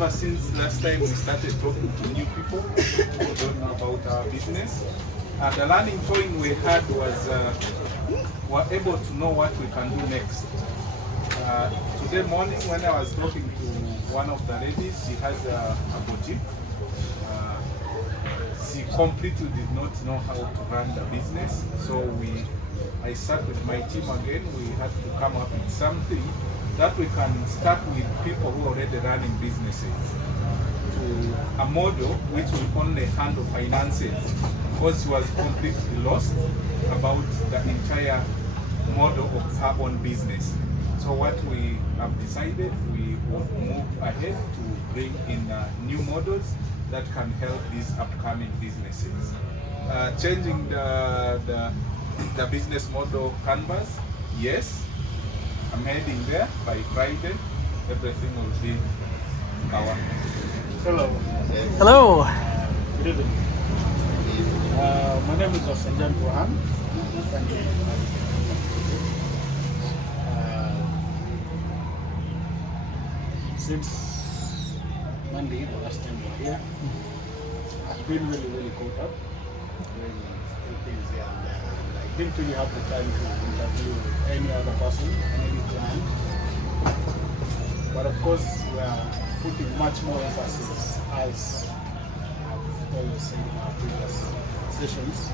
ever since last time we started talking to new people who don't know about our business. The learning point we had was we're able to know what we can do next. Today morning when I was talking to one of the ladies, she has a boutique. She completely did not know how to run the business, so I sat with my team again. We had to come up with something that we can start with people who are already running businesses to a model which will only handle finances, because she was completely lost about the entire model of her own business. So what we have decided, we will move ahead to bring in new models that can help these upcoming businesses. Changing the business model canvas, yes, I'm heading there by Friday. Everything will be our. Hello. Hello. Good evening. My name is Sanjan Burhan. Since Monday, the last time we were here, I've been really caught up doing things here and there. And I didn't really have the time to interview any other person, any client. But of course, we are putting much more emphasis, as I've always said in our previous sessions,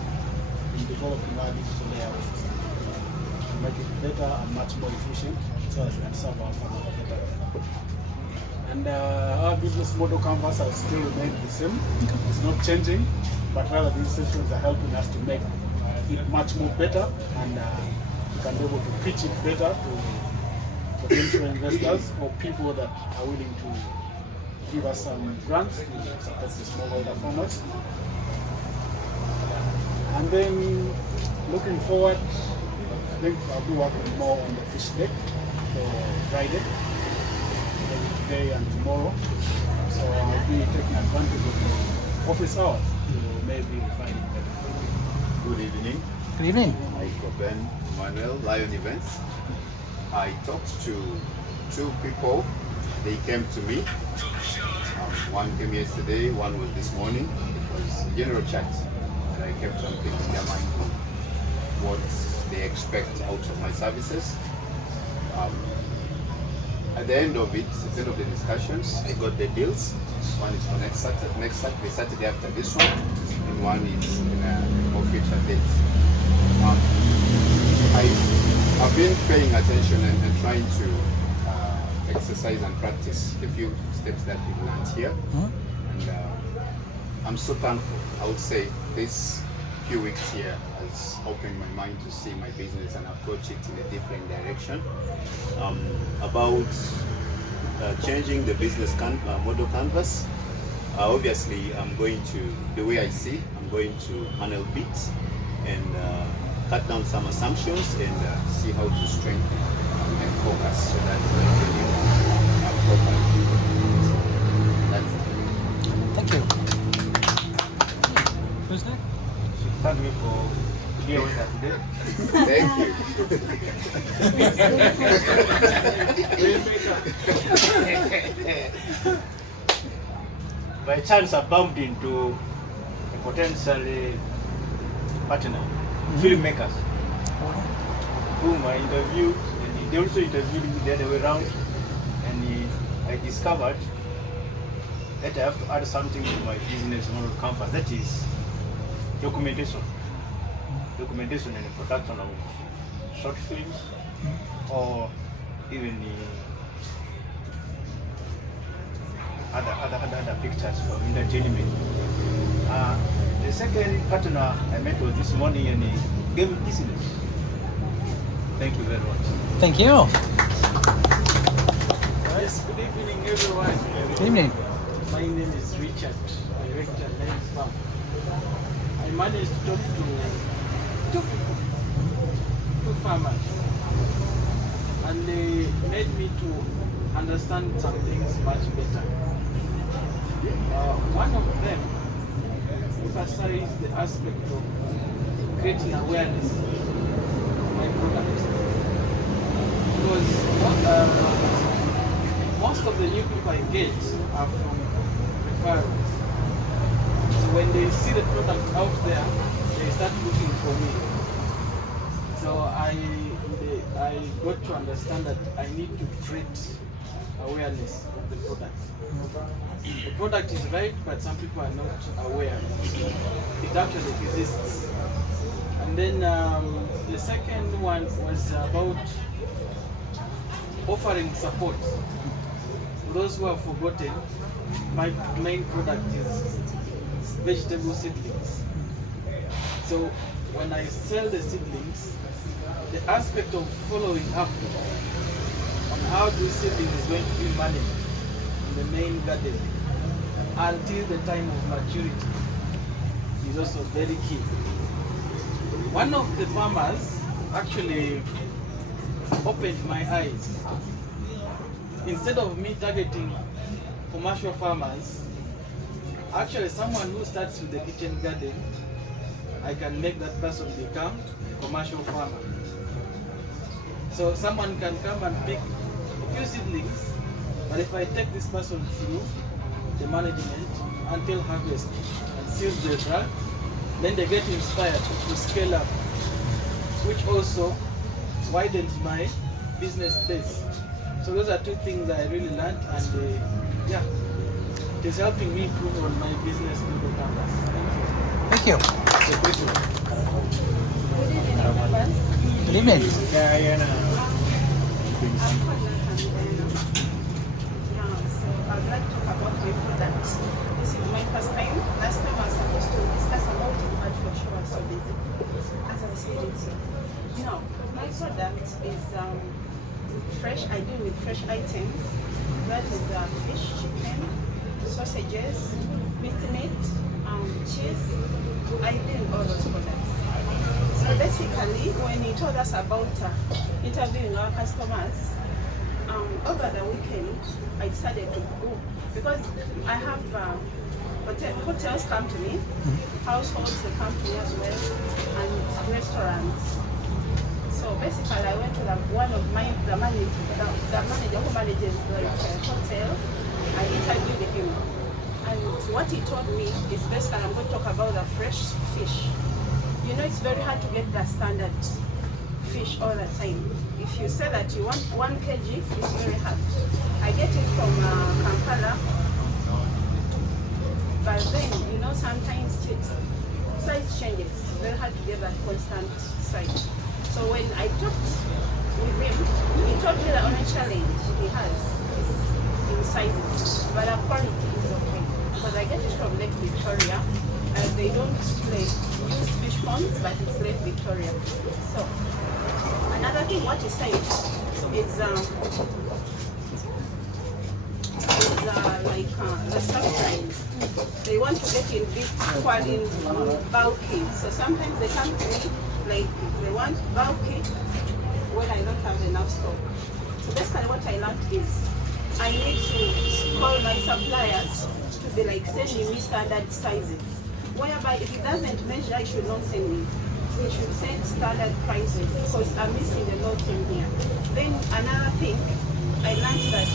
in developing our digital layout system to make it better and much more efficient so as we can serve our farmers better. And our business model canvas has still remained the same. It's not changing, but rather these sessions are helping us to make it much more better, and we can be able to pitch it better to potential investors or people that are willing to give us some grants to support the smallholder farmers. And then looking forward, I think I'll be working more on the fish deck for Friday, maybe today and tomorrow. So I'll be taking advantage of the office hours to maybe find it better. Good evening. Good evening. I'm Ben Manuel, Lion Events. I talked to two people. They came to me. One came yesterday, one was this morning. It was a general chat, and I kept on thinking their mind what they expect out of my services. At the end of it, at the end of the discussions, I got the deals. One is for next Saturday after this one, and one is in a more future date. I've been paying attention and trying to exercise and practice the few steps that we've learned here. And I'm so thankful. I would say this few weeks here has opened my mind to see my business and approach it in a different direction. About changing the business model canvas, obviously I'm going to, the way I see, I'm going to handle bits and cut down some assumptions and see how to strengthen and focus so that I can properly. That's it. Thank you. Who's next? Thank you for being here today. Thank you. By chance, I bumped into a potential partner, filmmakers, whom I interviewed, and they also interviewed me the other way around, and I discovered that I have to add something to my business model canvas, that is documentation and production of short films, or even other pictures for entertainment. The second partner I met was this morning, and he gave me business. Thank you very much. Thank you. Yes, good evening everyone. Good evening. My name is Richard, Director Land Farm. I managed to talk to two people, two farmers, and they made me to understand some things much better. One of them emphasized the aspect of creating awareness of my product. Because most of the new people I get are from referrals. So when they see the product out there, they start looking for me. So I got to understand that I need to create awareness of the product. The product is right, but some people are not aware. It actually exists. And then the second one was about offering support. For those who have forgotten, my main product is vegetable seedlings. So when I sell the seedlings, the aspect of following up on how this seedling is going to be managed in the main garden until the time of maturity is also very key. One of the farmers actually opened my eyes. Instead of me targeting commercial farmers, actually someone who starts with the kitchen garden, I can make that person become a commercial farmer. So someone can come and pick a few seedlings, but if I take this person through the management until harvest and seal the result, then they get inspired to scale up, which also widens my business base. So those are two things I really learned, and yeah, it is helping me improve on my business in the campus. Thank you. Good evening. So I'd like to talk about my product. This is my first time. Last time I was supposed to discuss about it, but for sure I was so busy. As I was saying, my product is fresh. I deal with fresh items. That is fish, chicken, sausages, meat, cheese. I deal with all those products. So basically, when he told us about interviewing our customers, over the weekend, I decided to go because I have hotels come to me, households they come to me as well, and restaurants. So basically, I went to the manager who manages the hotel. I interviewed him, and what he told me is basically I'm going to talk about the fresh fish. It's very hard to get the standard fish all the time. If you say that you want 1 kg, it's very hard. I get it from Kampala, but then, sometimes size changes. It's very hard to get that constant size. So when I talked with him, he told me the only challenge he has is in sizes, but the quality is okay. Because I get it from Lake Victoria, and they don't use fish ponds, but it's Lake Victoria. So another thing, what he said is the supplies. They want to get in big quality, bulky. So sometimes they come to me like they want bulky when I don't have enough stock. So basically what I learned is I need to call my suppliers to be like sending me standard sizes. Whereby if it doesn't measure, it should not send me. They should send standard prices because I'm missing a lot in here. Then another thing, I learned that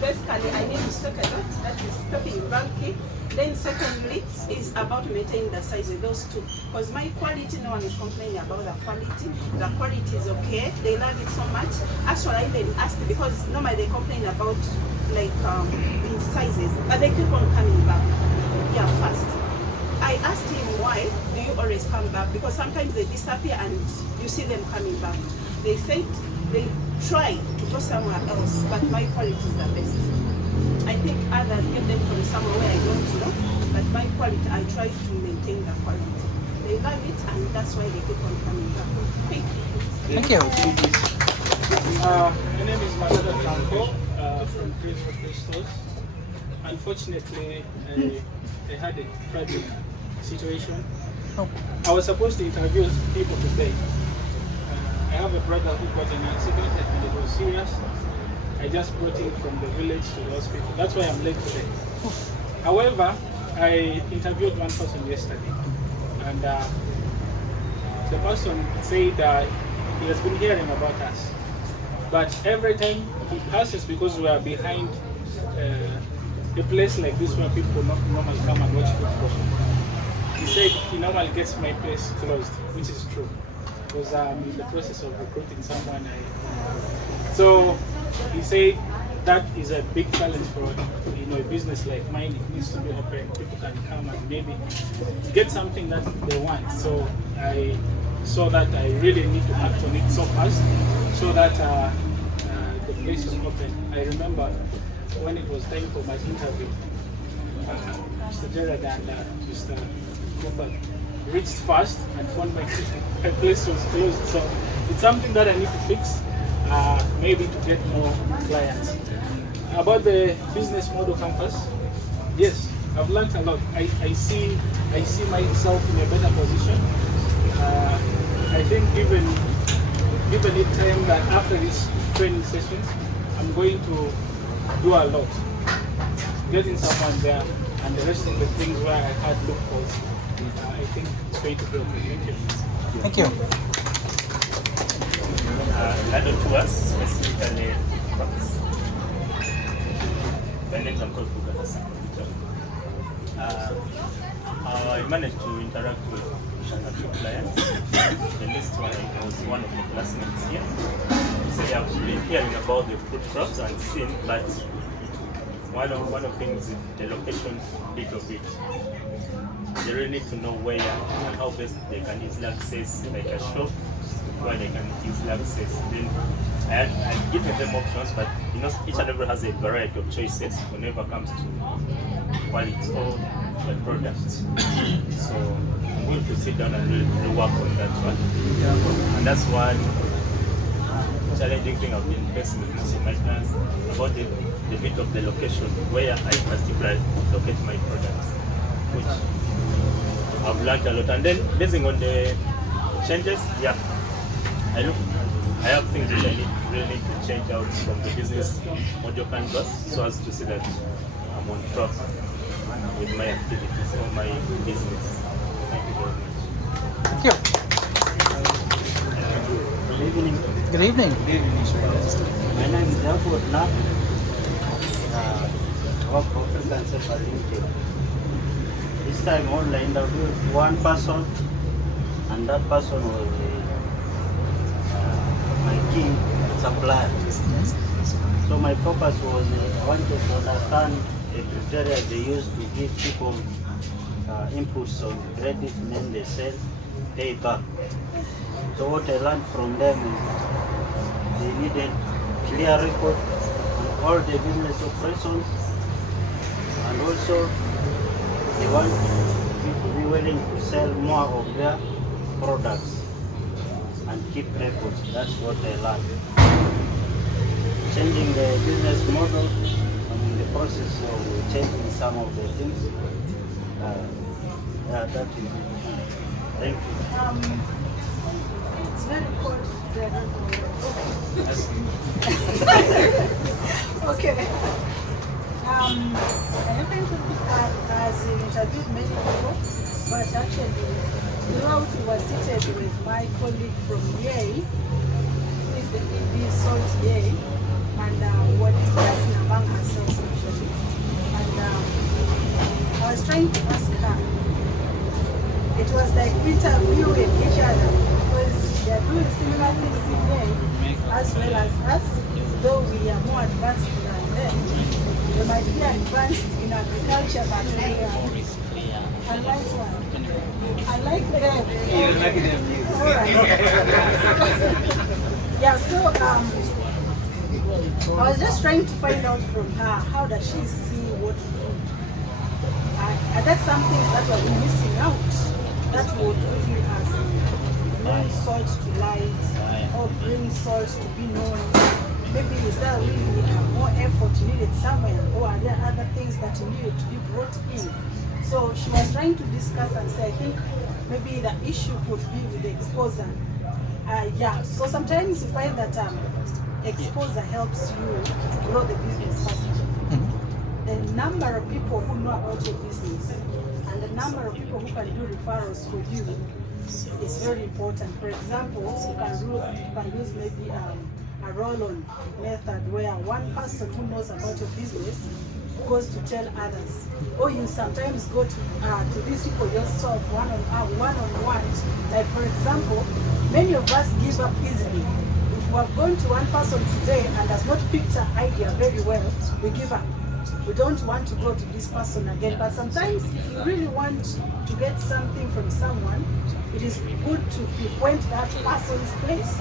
basically I need to stock a lot, that is stocking bulky. Then secondly is about maintaining the size of those two. Because my quality, no one is complaining about the quality. The quality is okay. They love it so much. Actually, I even asked because normally they complain about in sizes, but they keep on coming back. Yeah, fast. I asked him why do you always come back? Because sometimes they disappear and you see them coming back. They said they try to go somewhere else, but my quality is the best. I think others get them from somewhere where I don't know, but my quality, I try to maintain the quality. They love it, and that's why they keep on coming back. Thank you. Thank you. My name is Madada Franco from Green Stores. Unfortunately, I had a tragic situation. Oh. I was supposed to interview people today. I have a brother who got in an accident and it was serious. I just brought him from the village to the hospital. That's why I'm late today. However, I interviewed one person yesterday and the person said he has been hearing about us, but every time he passes, because we are behind a place like this where people not normally come and watch football, he said he normally gets my place closed, which is true, because I'm in the process of recruiting someone. So he said that is a big challenge for a business like mine. It needs to be open. People can come and maybe get something that they want. So I saw that I really need to act on it so fast, so that the place is open. I remember when it was time for my interview, Mr. Gerard and Mr. Cooper reached fast and found my place was closed. So it's something that I need to fix, maybe to get more clients. About the business model campus, yes, I've learned a lot. I see myself in a better position. I think given it time that after these training sessions, I'm going to do a lot. Getting someone there and the rest of the things where I had loopholes, I think it's going to be okay. Thank you. Thank you. Added to us, specifically products. My name is Uncle Bugatas. I managed to interact with a few clients. The least one was one of the classmates here. So they have been hearing about the fruit crops and seen, but one of the things is the location bit of it. They really need to know where and how best they can easily access, like a shop where they can easily access. Then I given them options, but each and every has a variety of choices whenever it comes to quality or the products. So I'm going to sit down and really work on that one. And that's one challenging thing I've been facing with most of my clients, about the bit of the location where I particularly locate my products, which I've learned a lot. And then basing on the changes, yeah, I have things which I really need to change out from the business model canvas, so as to see that I'm on track with my activities or my business. Thank you very much. Thank you. Good evening. Good evening. My name is Jacob Knapp. I work for African Safer Limited. This time only I interviewed one person, and that person was my key supplier. So my focus was I wanted to understand the criteria they use to give people inputs on credit, then they sell, pay back. So what I learned from them is they needed clear record on all the business operations, and also they want to be willing to sell more of their products and keep records. That's what I learned. Changing the business model, I'm in the process of changing some of the things. Yeah, that is it. Thank you. It's very cold there. Okay. I haven't as interviewed many people, but actually throughout we were seated with my colleague from Yei, who is the EB Salt Yei, and we were discussing among ourselves actually. And I was trying to ask her. It was like interviewing each other, because they are doing similar things in Yei as well as us, though we are more advanced than them. They might be advanced in agriculture, but we are unlike one. I like them. Yeah, so I was just trying to find out from her, how does she see what we do? And that's something that was missing out. That would really bring salt to light, or bring salt to be known. Maybe is there really more effort needed somewhere, or are there other things that needed to be brought in? So she was trying to discuss and say, I think maybe the issue could be with the exposure. Yeah, so sometimes you find that exposure helps you grow the business faster. The number of people who know about your business and the number of people who can do referrals for you is very important. For example, you can use maybe a roll-on method where one person who knows about your business goes to tell others, or you sometimes go to these people yourself one-on-one. Like for example, many of us give up easily. If we have gone to one person today and has not picked an idea very well, we give up. We don't want to go to this person again. But sometimes if you really want to get something from someone, it is good to frequent that person's place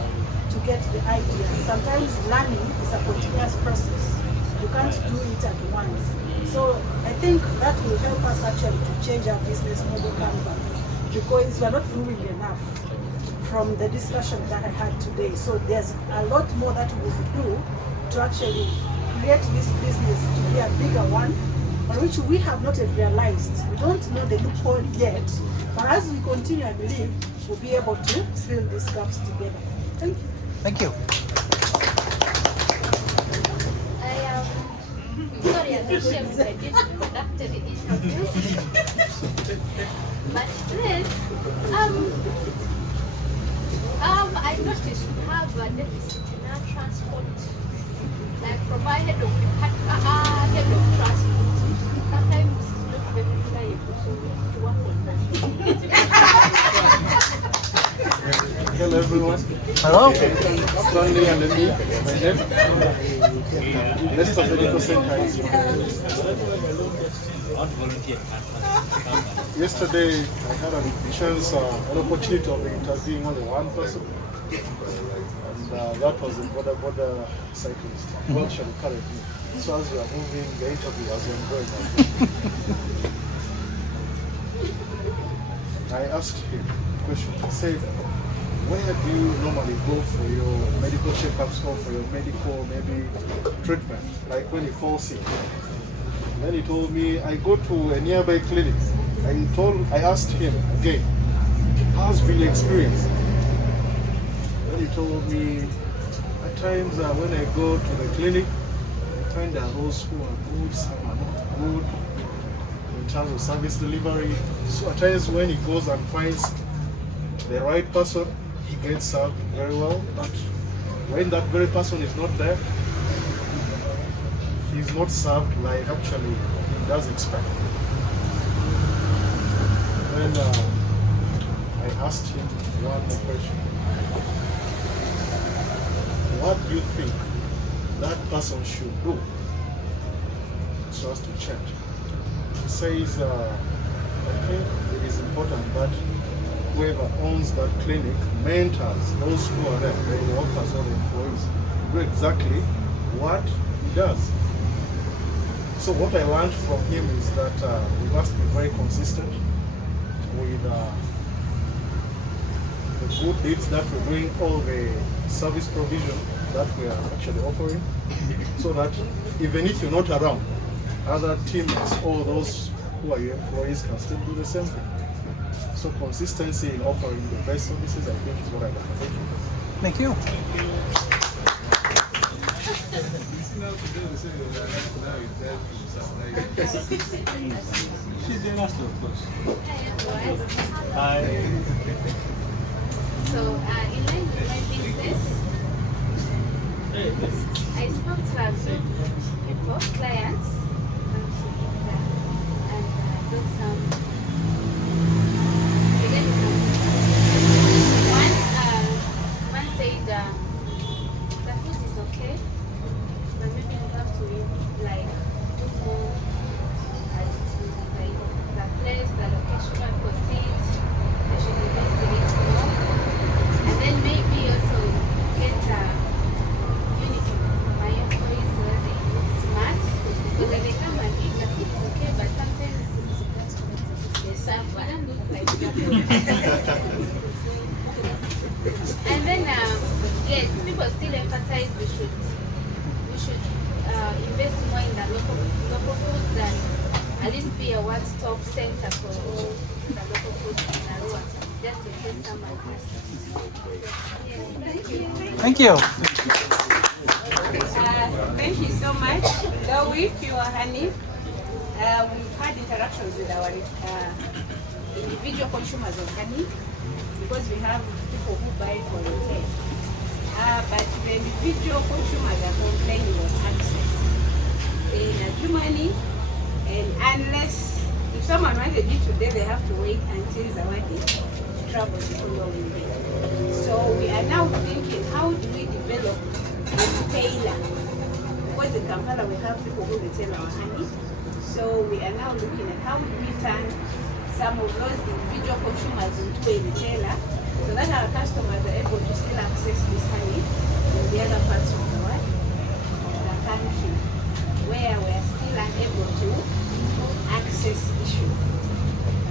to get the idea. Sometimes learning is a continuous process. You can't do it at once. So I think that will help us actually to change our business model canvas, because we are not doing enough from the discussion that I had today. So there's a lot more that we will do to actually create this business to be a bigger one, on which we have not yet realized. We don't know the loophole yet, but as we continue, I believe we'll be able to fill these gaps together. Thank you. Thank you. Sorry, I'm not sure if I did conducted the interview. But then, I noticed we have a deficit in our transport. Like from my head of transport. Sometimes it's not very reliable, so we have to work on that. Hello everyone. Hello. Stanley and me, my name. Leicester Medical Center is Yesterday I had an opportunity of interviewing only one person, and that was a border cyclist who actually carried me. So as we are moving, the interview was ongoing. I asked him a question. I said, where do you normally go for your medical checkups or for your medical maybe treatment, like when you fall sick? Then he told me, I go to a nearby clinic. I asked him again, how's been your experience? Then he told me, at times when I go to the clinic, I find there are those who are good, some are not good in terms of service delivery. So at times when he goes and finds the right person, he gets served very well. But when that very person is not there, he's not served like actually he does expect. Then I asked him one more question. What do you think that person should do so as to change? He says, I think it is important that whoever owns that clinic mentors those who are there, the workers or the employees, do exactly what he does. So what I learned from him is that we must be very consistent with the good deeds that we're doing, all the service provision that we are actually offering, so that even if you're not around, other teammates or those who are your employees can still do the same thing. So consistency in offering the best services, I think, is what I like. Thank you. Thank you. She's the master, of course. Hi. So, in line with my business, I spoke to a few people, clients, and got some. One said the food is okay, but maybe you have to like do more as to like the place, the location, and proceed. I should invest in it more, and then maybe also get a uniform for my employees so that they look smart. Because when they come and eat, the food is okay, but sometimes they serve don't look like that. And then, yes, people still emphasize we should invest more in the local foods and at least be a one-stop center for all the local foods in Arua, just in case someone has. Yes, thank you. Thank you. Thank you so much. Though we pure honey, we've had interactions with our individual consumers of honey, because we have people who buy for retail. But the individual consumers are complaining of access in Germany, and unless if someone wanted it today, they have to wait until Zawadi travels to following day. So we are now thinking, how do we develop a retailer? Because in Kampala we have people who retail our honey. So we are now looking at how do we turn some of those individual consumers into a retailer, so that our customers are able to still access this honey in the other parts of the world, the country, where we are still unable to access issues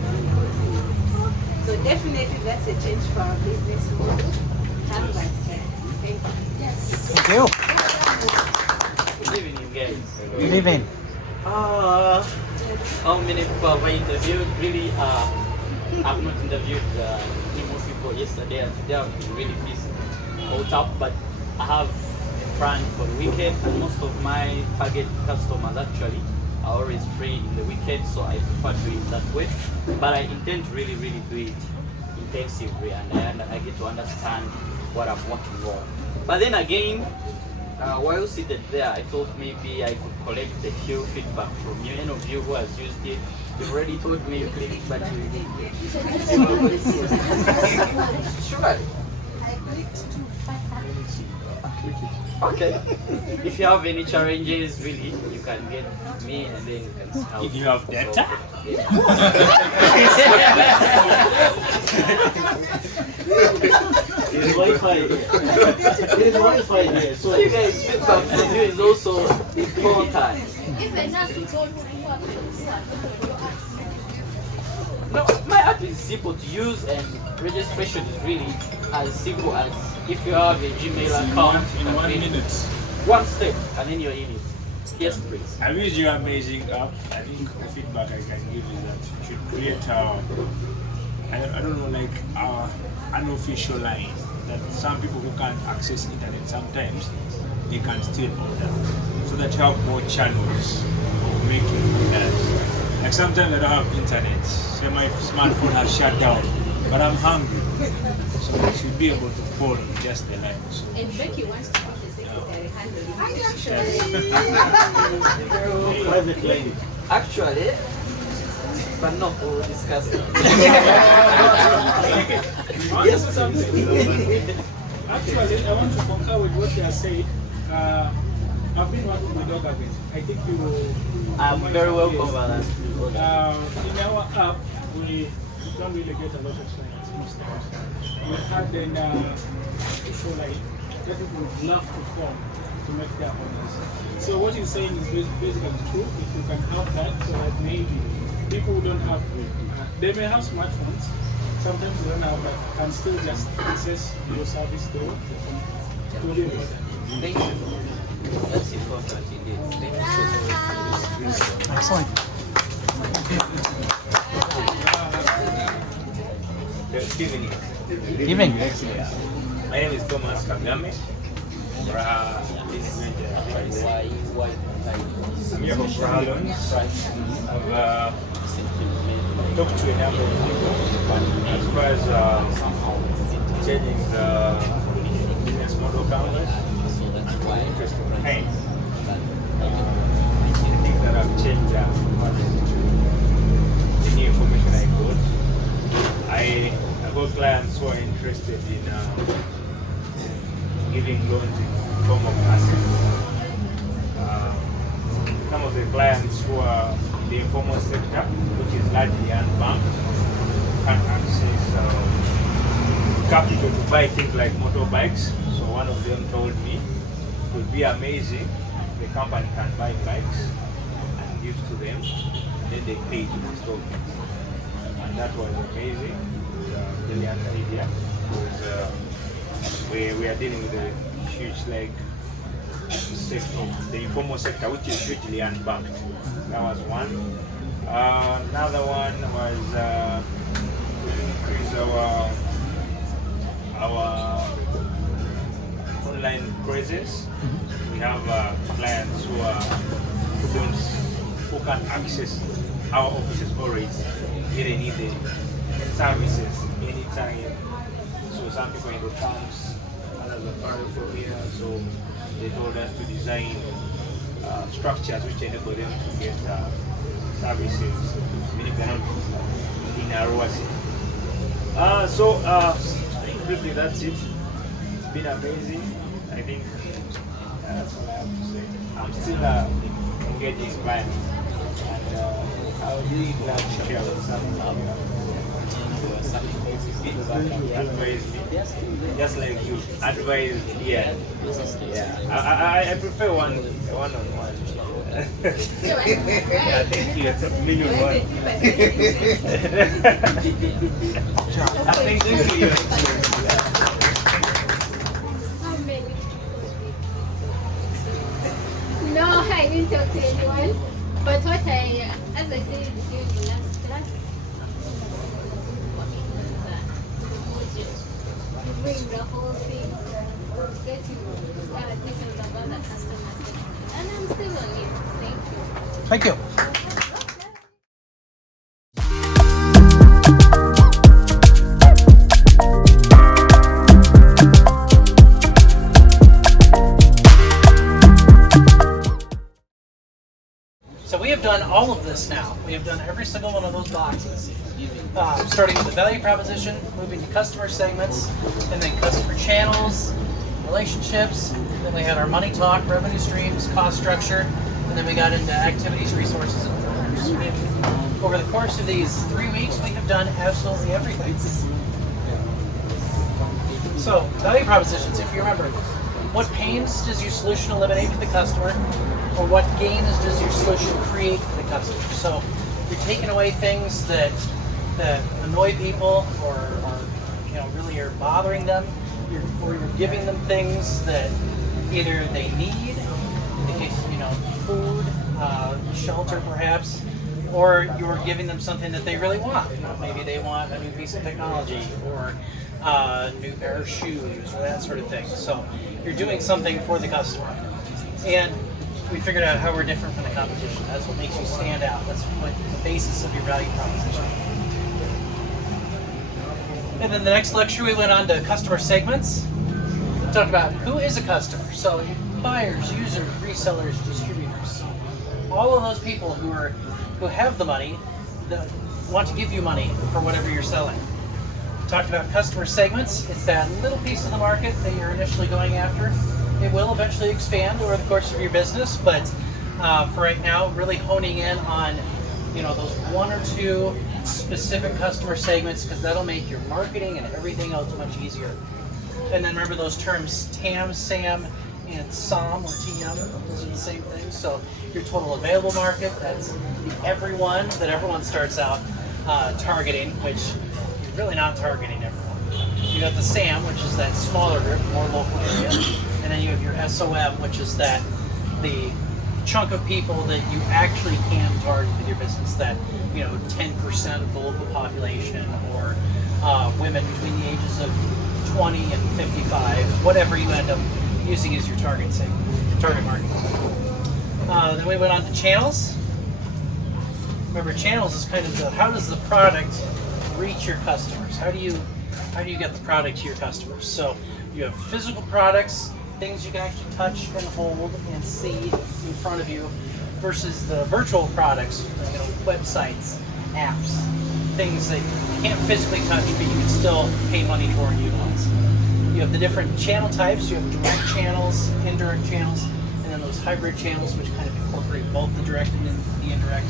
around our honey. So definitely that's a change for our business model. Canvas. Thank you. Yes. Thank you. Good evening, guys. Good evening. How many people have I interviewed? Really, I've not interviewed any more people yesterday, and today I've been really busy, out up, but I have a plan for the weekend, and most of my target customers actually are always free in the weekend, so I prefer doing it that way. But I intend to really do it intensively, and I get to understand what I'm working on. But then again, while seated there, I thought maybe I could collect a few feedback from you. Any of you who has used it, you've already told me you click it, but you sure. I clicked too. Okay. If you have any challenges, really, you can get me, and then you can help. If you have data? There's Wi-Fi here. There's Wi-Fi here. So you guys, feedback from you is also important. No, my app is simple to use, and registration is really as simple as if you have a Gmail account in 1 minute. One step, and then you're in it. Yes, please. I use your amazing app. I think the feedback I can give is that you should create I don't know, like unofficial line that some people who can't access internet sometimes they can still order, so that you have more channels of making orders. Like sometimes I don't have internet, say my smartphone has shut down, but I'm hungry, so I should be able to follow just the line. So, And Becky wants to be the secretary handling. Private lady. Actually, but no, we'll discuss it. Yes, actually, I want to concur with what you are saying. I've been working with Ogagate. I think you will. I'm very welcome, Alan. In our app, we don't really get a lot of clients most times. We had an official line that people would love to call to make their orders. So what he's saying is basically true. If you can have that, so that maybe people who don't have, they may have smartphones. Sometimes they don't have, but can still just access your service through the phone. Really important. Thank you. That's important indeed. Thank you so much. Excellent. good evening. Evening. My name is Thomas Kagame. I'm here for Loans. I've talked to a number of people as far as changing the business model canvas. I'm interested in pain. The things that have changed the new information I got. I got clients who are interested in giving loans in the form of assets. Some of the clients who are in the informal sector, which is largely unbanked, can access capital to buy things like motorbikes. So one of them told me it would be amazing if the company can buy bikes and give to them, and then they pay to install them. And that was amazing. Brilliant idea. Because we are dealing with a huge sector, the informal sector, which is hugely unbanked. That was one. Another one was increase our online presence. We have clients who can access our offices always. They need the services anytime. So some people in the towns, others are far from here, so they told us to design structures which enable them to get services, even if they're not in Arwasi. I think briefly that's it. It's been amazing. I think that's all I have to say. I'm still engaged with clients, and I would really glad to share with some advise me, just like you advise. Yeah. I prefer one-on-one. Yeah, thank you. Million one. Thank you for your No, I didn't talk to anyone. But as I said during the last class, you bring the whole thing, get to details about the customer. And I'm still on it. Thank you. Thank you. So we have done all of this now. We have done every single one of those boxes. Starting with the value proposition, moving to customer segments, and then customer channels, relationships, then we had our money talk, revenue streams, cost structure, and then we got into activities, resources, and programs. Over the course of these 3 weeks, we have done absolutely everything. So, value propositions, if you remember, what pains does your solution eliminate for the customer, or what gains does your solution create for the customer? So, you're taking away things that annoy people or really are bothering them, or you're giving them things that either they need, in the case of food, shelter perhaps, or you're giving them something that they really want. Maybe they want a new piece of technology or a new pair of shoes or that sort of thing. So you're doing something for the customer. And we figured out how we're different from the competition. That's what makes you stand out. That's what the basis of your value proposition. And then the next lecture we went on to customer segments. We talked about who is a customer. So buyers, users, resellers, distributors. All of those people who have the money that want to give you money for whatever you're selling. We talked about customer segments. It's that little piece of the market that you're initially going after. It will eventually expand over the course of your business, but for right now, really honing in on those 1 or 2 specific customer segments, because that'll make your marketing and everything else much easier. And then remember those terms TAM, SAM, and SOM or TM. Those are the same thing. So your total available market, that's the everyone that everyone starts out targeting, which you're really not targeting everyone. You got the SAM, which is that smaller group, more local area. And then you have your SOM, which is the chunk of people that you actually can target with your business, that 10% of the local population, or women between the ages of 20 and 55, whatever you end up using as your target market. Then we went on to channels. Remember, channels is kind of how does the product reach your customers? How do you get the product to your customers? So you have physical products, things you can actually touch and hold and see in front of you, versus the virtual products, websites, apps, things that you can't physically touch, but you can still pay money for and utilize. You have the different channel types. You have direct channels, indirect channels, and then those hybrid channels, which kind of incorporate both the direct and the indirect.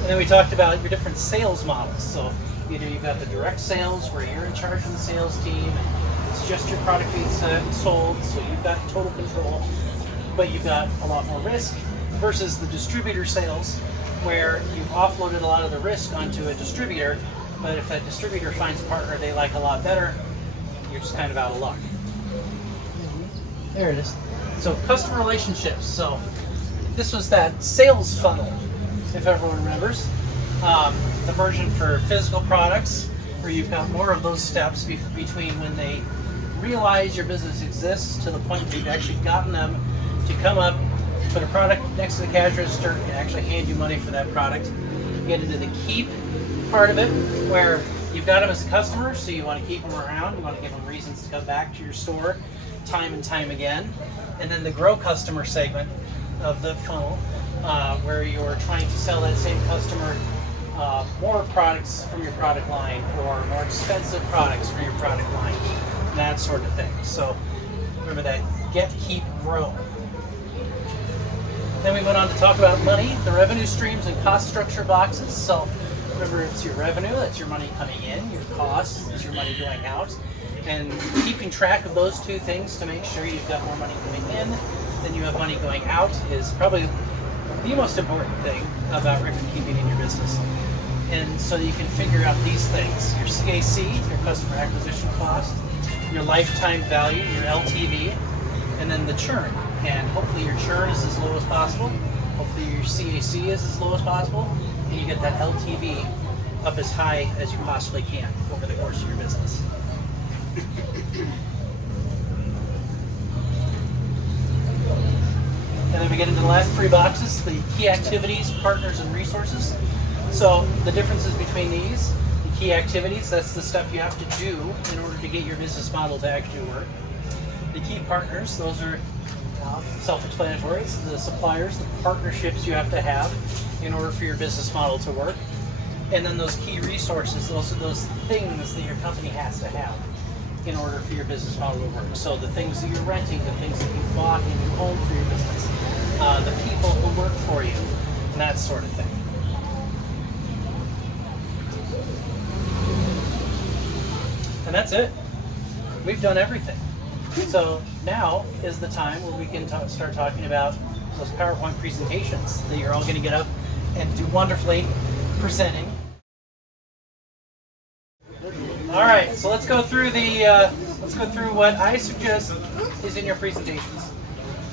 And then we talked about your different sales models. So either you've got the direct sales, where you're in charge of the sales team, and it's just your product being sold, so you've got total control, but you've got a lot more risk, versus the distributor sales, where you've offloaded a lot of the risk onto a distributor, but if that distributor finds a partner they like a lot better, you're just kind of out of luck. There it is. So customer relationships. So this was that sales funnel, if everyone remembers. The version for physical products, where you've got more of those steps between when they realize your business exists to the point where you've actually gotten them to come up, put a product next to the cash register, and actually hand you money for that product. You get into the keep part of it, where You've got them as a customer, so you want to keep them around. You want to give them reasons to come back to your store time and time again. And then the grow customer segment of the funnel, where you're trying to sell that same customer more products from your product line or more expensive products from your product line, that sort of thing. So remember that get, keep, grow. Then we went on to talk about money, the revenue streams and cost structure boxes. So remember, it's your revenue, that's your money coming in, your costs, it's your money going out. And keeping track of those two things to make sure you've got more money coming in than you have money going out is probably the most important thing about record keeping in your business. And so you can figure out these things: your CAC, your customer acquisition cost, your lifetime value, your LTV, and then the churn. And hopefully your churn is as low as possible. Hopefully your CAC is as low as possible, and you get that LTV up as high as you possibly can over the course of your business. And then we get into the last three boxes, the key activities, partners, and resources. So the differences between these, the key activities, that's the stuff you have to do in order to get your business model to actually work. The key partners, those are self-explanatory. It's the suppliers, the partnerships you have to have in order for your business model to work. And then those key resources, those are those things that your company has to have in order for your business model to work. So the things that you're renting, the things that you bought and you own for your business, the people who work for you, and that sort of thing. And that's it. We've done everything. So now is the time where we can start talking about those PowerPoint presentations that you're all going to get up and do wonderfully presenting. All right, so let's go through what I suggest is in your presentations.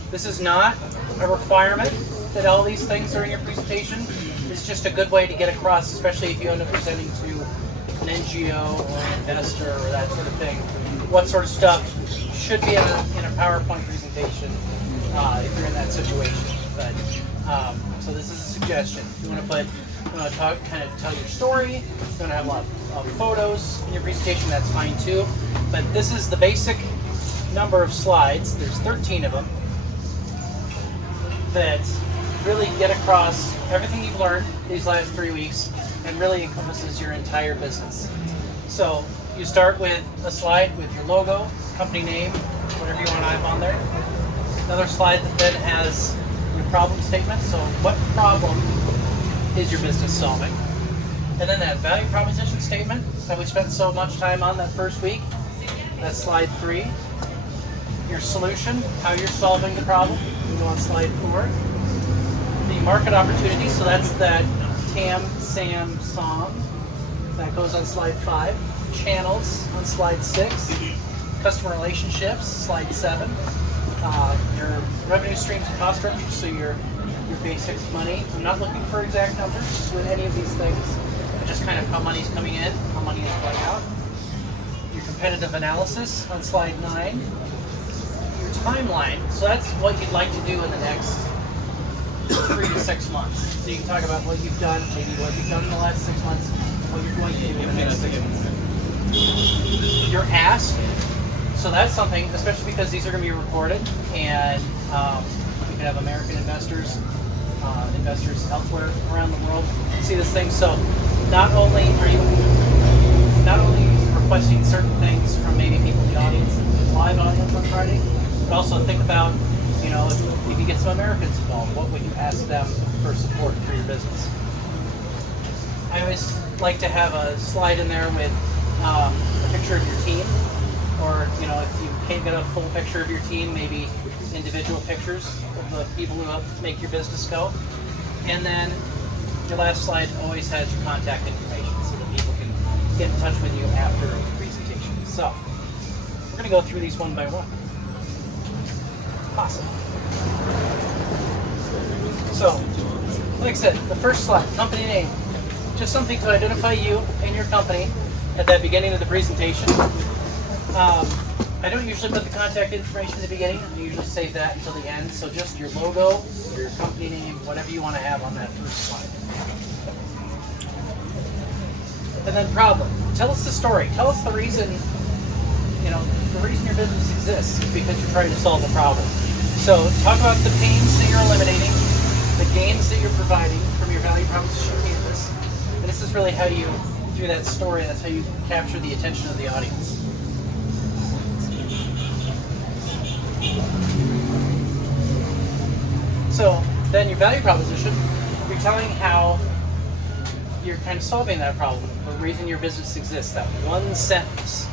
This is not a requirement that all these things are in your presentation. It's just a good way to get across, especially if you end up presenting to an NGO or an investor or that sort of thing. What sort of stuff should be in a PowerPoint presentation if you're in that situation. But so this is a suggestion. If you want to talk, kind of tell your story, you want to have a lot of photos in your presentation, that's fine too. But this is the basic number of slides. There's 13 of them that really get across everything you've learned these last 3 weeks and really encompasses your entire business. So you start with a slide with your logo, company name, whatever you want to have on there. Another slide that then has your problem statement. So what problem is your business solving? And then that value proposition statement that we spent so much time on that first week. That's slide 3. Your solution, how you're solving the problem. We go on slide 4. The market opportunity, so that's that TAM, SAM, SOM. That goes on slide 5. Channels on slide 6. Customer relationships, slide 7. Your revenue streams and cost structure, so your basic money. I'm not looking for exact numbers with any of these things, but just kind of how money's coming in, how money is going out. Your competitive analysis on slide 9. Your timeline, so that's what you'd like to do in the next 3 to 6 months. So you can talk about what you've done, maybe what you've done in the last 6 months, what you're going to do in the next 6 months. Your ask, so that's something, especially because these are going to be recorded, and you can have American investors, investors elsewhere around the world see this thing. So not only are you requesting certain things from maybe people in the audience, live audience on Friday, but also think about, if you get some Americans involved, what would you ask them for support for your business? I always like to have a slide in there with a picture of your team, or if you can't get a full picture of your team, maybe individual pictures of the people who help make your business go. And then your last slide always has your contact information so that people can get in touch with you after the presentation. So we're going to go through these one by one. Awesome. So, like I said, the first slide, company name. Just something to identify you and your company at that beginning of the presentation. I don't usually put the contact information at the beginning. I usually save that until the end. So just your logo, your company name, whatever you want to have on that first slide. And then problem. Tell us the story. Tell us the reason, the reason your business exists is because you're trying to solve a problem. So talk about the pains that you're eliminating, the gains that you're providing from your value proposition canvas. And this is really how you, through that story, that's how you capture the attention of the audience. So then your value proposition, you're telling how you're kind of solving that problem, the reason your business exists, that one sentence.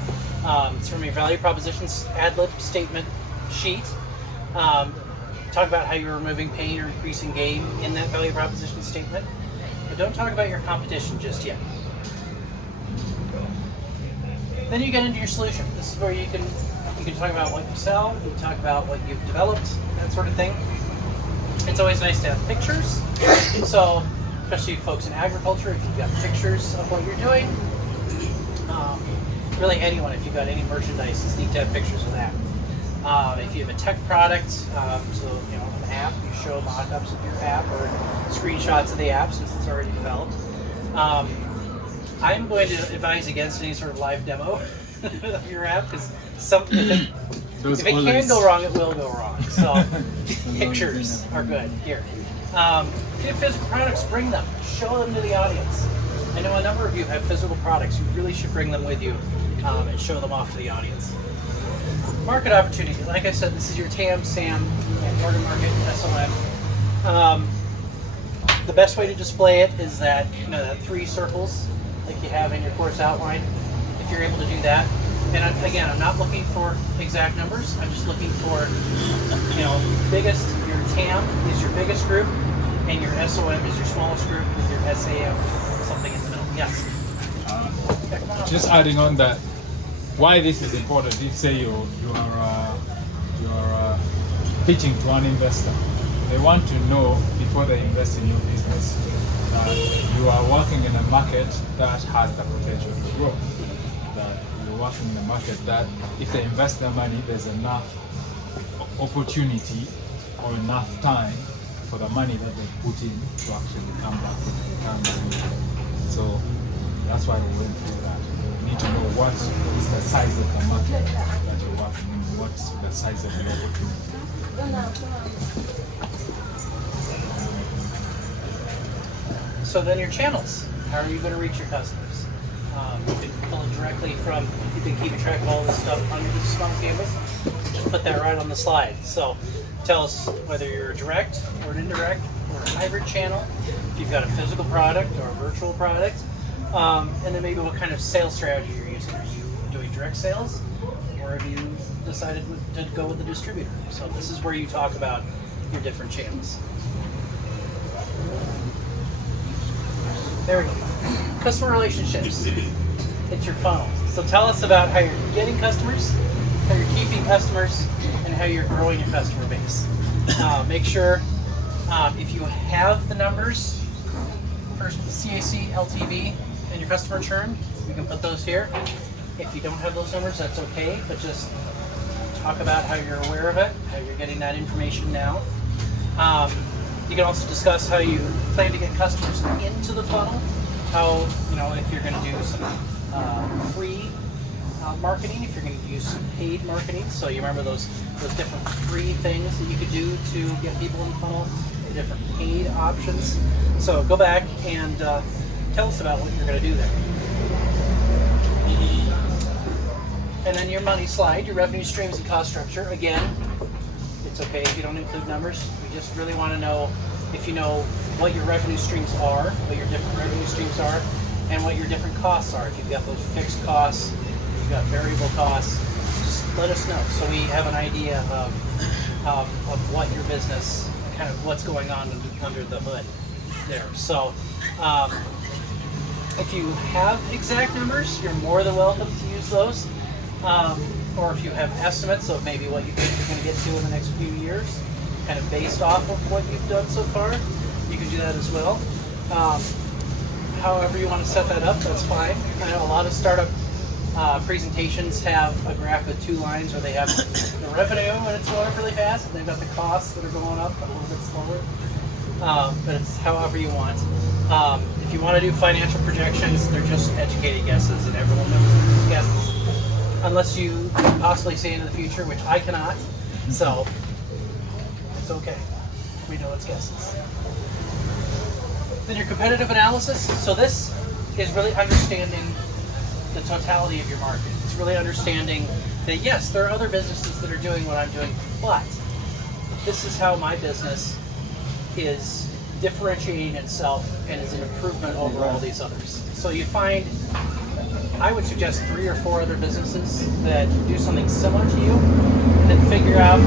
It's from your value propositions ad-lib statement sheet. Talk about how you're removing pain or increasing gain in that value proposition statement. But don't talk about your competition just yet. Then you get into your solution. This is where you can talk about what you sell, you talk about what you've developed, that sort of thing. It's always nice to have pictures. So, especially folks in agriculture, if you've got pictures of what you're doing, really anyone, if you've got any merchandise, it's neat to have pictures of that. If you have a tech product, an app, you show mock-ups of your app or screenshots of the app since it's already developed. I'm going to advise against any sort of live demo of your app because if it can go wrong, it will go wrong. So pictures are good. Here. If you have physical products, bring them. Show them to the audience. I know a number of you have physical products. You really should bring them with you and show them off to the audience. Market opportunity. Like I said, this is your TAM, SAM, and order market, SOM. The best way to display it is that, that 3 circles like you have in your course outline. If you're able to do that. And I'm not looking for exact numbers. I'm just looking for, biggest, your TAM is your biggest group, and your SOM is your smallest group with your SAM, something in the middle. Yes? Just adding on that, why this is important, if say you are pitching to an investor, they want to know before they invest in your business that you are working in a market that has the potential to grow. That you're working in a market that if they invest their money, there's enough opportunity or enough time for the money that they put in to actually come back. So that's why we went through that. You need to know what is the size of the market that you're working in, what's the size of the opportunity. So then your channels. How are you going to reach your customers? You can pull it directly from, if you've been keeping track of all this stuff on your business model canvas, just put that right on the slide. So tell us whether you're a direct or an indirect or a hybrid channel, if you've got a physical product or a virtual product, and then maybe what kind of sales strategy you're using. Are you doing direct sales, or have you decided to go with a distributor? So this is where you talk about your different channels. There we go. Customer relationships. It's your funnel. So tell us about how you're getting customers, how you're keeping customers, and how you're growing your customer base. Make sure if you have the numbers for CAC, LTV, and your customer churn, you can put those here. If you don't have those numbers, that's okay, but just talk about how you're aware of it, how you're getting that information now. You can also discuss how you plan to get customers into the funnel, how, if you're going to do some free marketing, if you're going to use some paid marketing. So you remember those different free things that you could do to get people in the funnel, the different paid options. So go back and tell us about what you're going to do there. And then your money slide, your revenue streams and cost structure. Again, it's okay if you don't include numbers. We just really want to know if you know what your revenue streams are, what your different revenue streams are, and what your different costs are. If you've got those fixed costs, if you've got variable costs, just let us know so we have an idea of what your business, kind of what's going on under the hood there. So if you have exact numbers, you're more than welcome to use those. Or if you have estimates of maybe what you think you're going to get to in the next few years, kind of based off of what you've done so far, you can do that as well. However you want to set that up, that's fine. I know a lot of startup presentations have a graph with 2 lines where they have the revenue and it's going up really fast, and they've got the costs that are going up a little bit slower. but it's however you want. If you want to do financial projections, they're just educated guesses, and everyone knows they're just guesses. Unless you can possibly see into the future, which I cannot, so it's okay. We know it's guesses. Then your competitive analysis. So this is really understanding the totality of your market. It's really understanding that yes, there are other businesses that are doing what I'm doing, but this is how my business is differentiating itself and is an improvement over all these others. So you find, I would suggest 3 or 4 other businesses that do something similar to you, and then figure out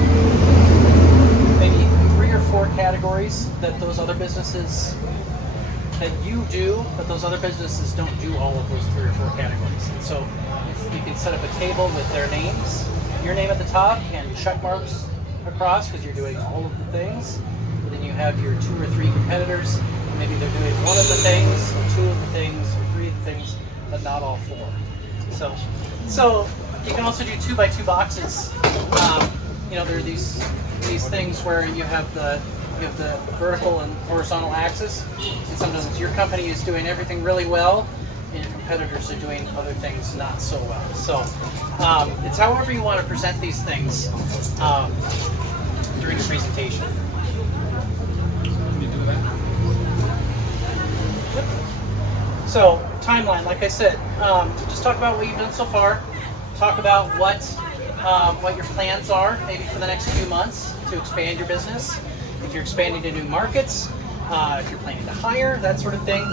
maybe 3 or 4 categories that those other businesses that you do, but those other businesses don't do all of those 3 or 4 categories. And so you can set up a table with their names, your name at the top, and check marks across because you're doing all of the things. And then you have your 2 or 3 competitors. Maybe they're doing 1 of the things, or 2 of the things, or 3 of the things, but not all 4. So you can also do 2 by 2 boxes. You know, there are these things where you have the vertical and horizontal axis, and sometimes your company is doing everything really well, and your competitors are doing other things not so well. So it's however you want to present these things during the presentation. Can you do that? So timeline, like I said, just talk about what you've done so far. Talk about what your plans are, maybe for the next few months to expand your business. If you're expanding to new markets, if you're planning to hire, that sort of thing.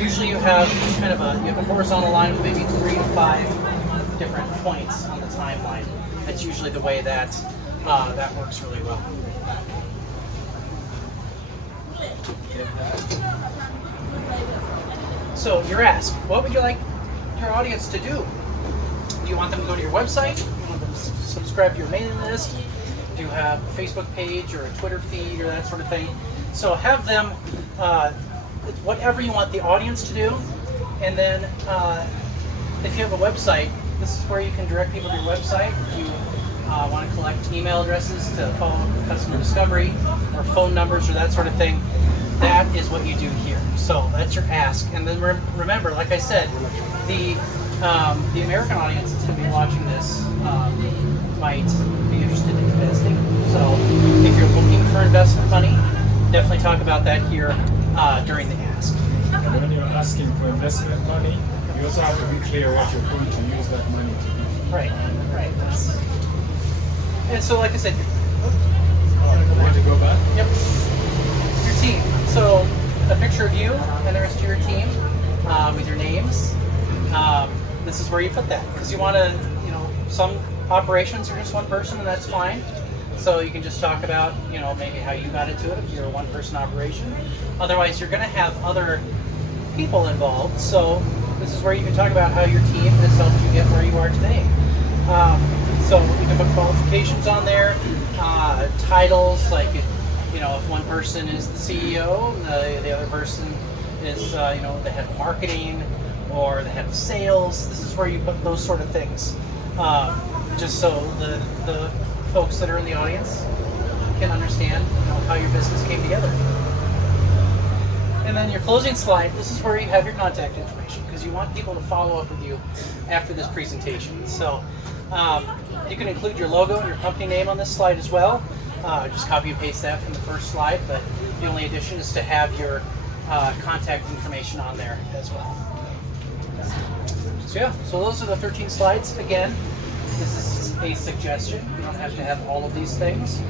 Usually you have kind of a horizontal line with maybe 3 to 5 different points on the timeline. That's usually the way that that works really well. So your ask, what would you like your audience to do? Do you want them to go to your website? Do you want them to subscribe to your mailing list? Do you have a Facebook page or a Twitter feed or that sort of thing? So have them, whatever you want the audience to do. And then if you have a website, this is where you can direct people to your website. If you want to collect email addresses to follow up with customer discovery or phone numbers or that sort of thing, that is what you do here. So that's your ask. And then remember, like I said, the American audience that's going to be watching this might be interested in investing. So if you're looking for investment money, definitely talk about that here during the ask. When you're asking for investment money, you also have to be clear what you're going to use that money to do. Right. And so, like I said, Want to go back? Yep. Your team. So a picture of you and the rest of your team with your names. This is where you put that because you want to, some operations are just one person and that's fine. So you can just talk about, maybe how you got into it if you're a one-person operation. Otherwise, you're going to have other people involved. So this is where you can talk about how your team has helped you get where you are today. So you can put qualifications on there, titles like, if one person is the CEO, and the other person is, the head of marketing or the head of sales. This is where you put those sort of things, just so the folks that are in the audience can understand how your business came together. And then your closing slide, this is where you have your contact information because you want people to follow up with you after this presentation. So you can include your logo and your company name on this slide as well. Just copy and paste that from the first slide, but the only addition is to have your contact information on there as well. So yeah, so those are the 13 slides. Again, this is a suggestion. You don't have to have all of these things,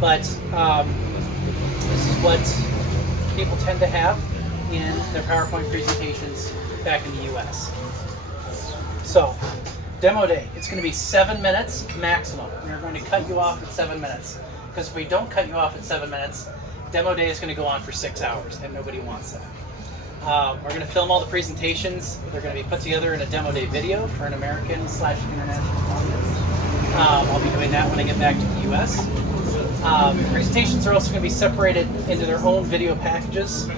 but this is what people tend to have in their PowerPoint presentations back in the US. So, demo day, it's going to be 7 minutes maximum. We're going to cut you off at 7 minutes. Because if we don't cut you off at 7 minutes, demo day is going to go on for 6 hours, and nobody wants that. We're going to film all the presentations. They're going to be put together in a demo day video for an American/international audience. I'll be doing that when I get back to the US. Presentations are also going to be separated into their own video packages.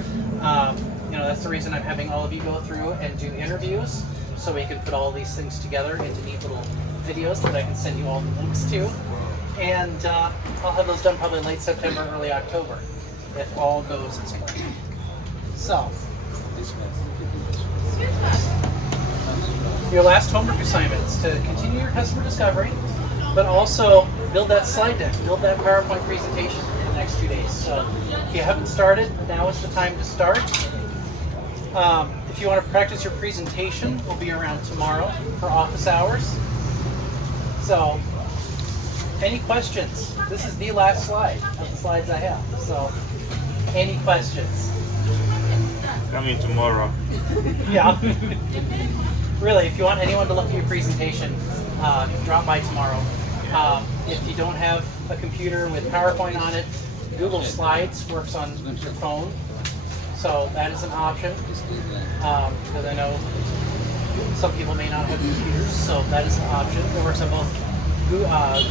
That's the reason I'm having all of you go through and do interviews, so we can put all these things together into neat little videos that I can send you all the links to. And I'll have those done probably late September, early October. if all goes as planned. So, your last homework assignment is to continue your customer discovery, but also build that slide deck, build that PowerPoint presentation in the next 2 days. So if you haven't started, now is the time to start. If you want to practice your presentation, we'll be around tomorrow for office hours. So, any questions? This is the last slide of the slides I have. So, any questions? Coming tomorrow. Yeah. Really, if you want anyone to look at your presentation, drop by tomorrow. If you don't have a computer with PowerPoint on it, Google Slides works on your phone. So that is an option. Because I know some people may not have computers, so that is an option. It works on both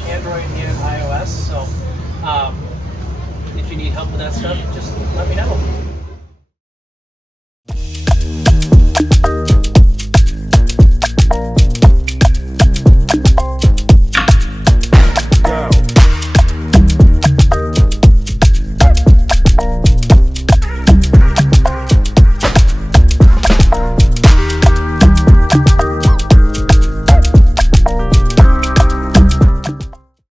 Android and iOS. So if you need help with that stuff, just let me know.